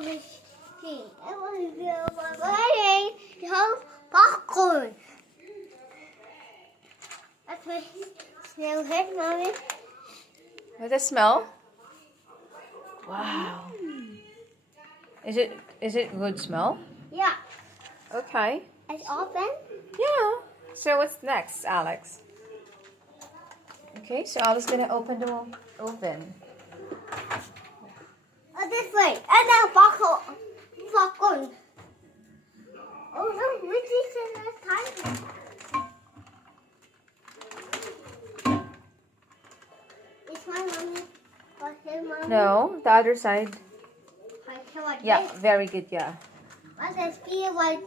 machine. I want to go popcorn. That's what smell good, Mommy. With the smell? Wow. Is it good smell? Yeah. Okay. It's open. Yeah. So what's next, Alex? Okay, so Alex gonna open the oven. Oh, this way. And now popcorn. Popcorn. Oh, no, which is in the time? This one, Mommy. Or here, Mommy. No, the other side. Like Yeah, this. very good. Yeah. What does it feel like?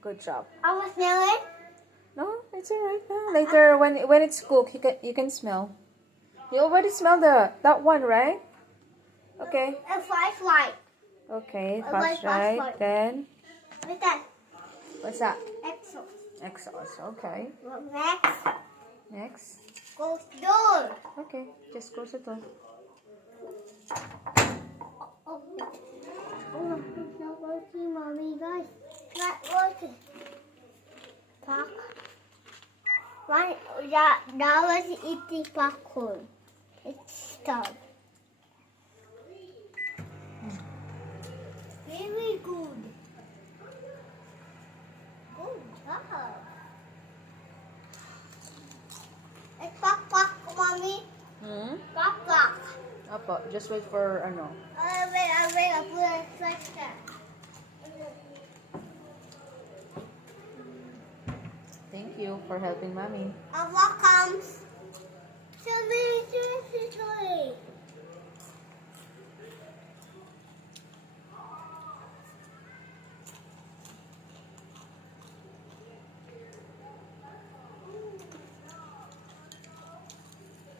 Good job. I will smell it. No, it's alright now. Later, when it's cooked, you can smell. You already smell that one, right? Okay. A flashlight. Okay, I like flashlight. flashlight. Then What's that? what's that? Exhaust. Exhaust. Okay. Next Next. goes door. Okay, just close the door. Oh, it's not working, Mommy, guys. Not working. Pop. One, that was eating popcorn. It's done. Very good. Good job. It's pop, Mommy. Pop. Apo, just wait for ano. Wait, I put it like that. Thank you for helping mommy. What comes? Toy.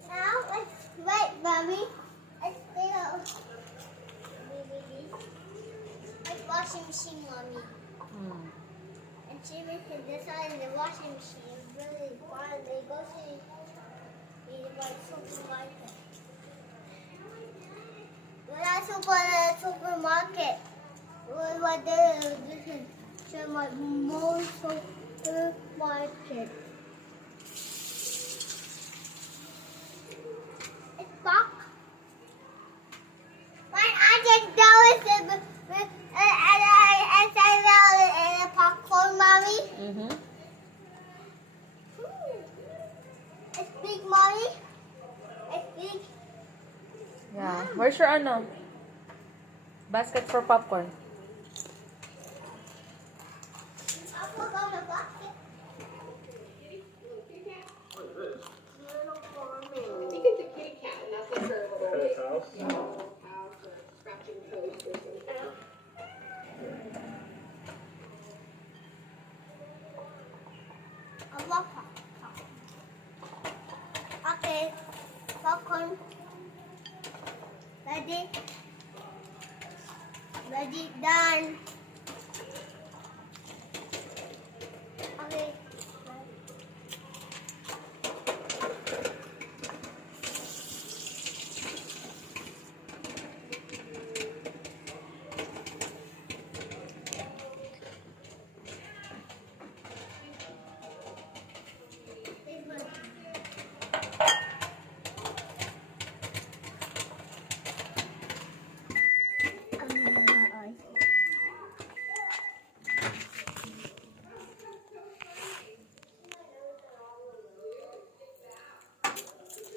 Now let's wait, Mommy. Let's like washing machine, Mommy. And she makes this side in the washing machine. Really fun. They go to like supermarket. When I supermarket, what they listen to my more supermarket. It's back. When I get down and I popcorn, Mommy. It's big, Mommy. It's big. Yeah. Where's your ano? Basket for popcorn. I put on the basket. I think it's a kitty cat, and that's like her little house or scratching toes or something. I love popcorn. Okay, popcorn. Ready? Ready, done. Okay.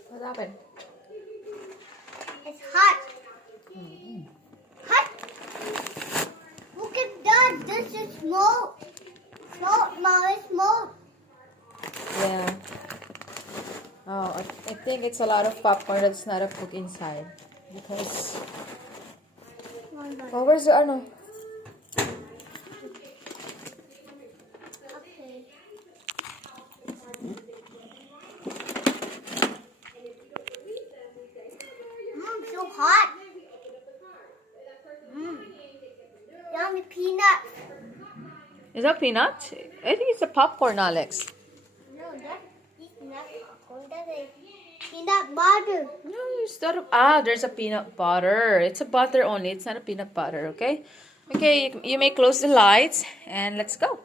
What happened? It's hot. Hot. Look at that. This is smoke. Smoke, Mommy, smoke. Yeah. Oh, I think it's a lot of popcorn that's not a cook inside. Because... Oh, where's the ano? Okay. So hot. Yummy peanuts. Is that peanut? I think it's a popcorn, Alex. No, that's not popcorn. That's a peanut butter. No, it's not. There's a peanut butter. It's a butter only. It's not a peanut butter, okay? Okay, you may close the lights and let's go.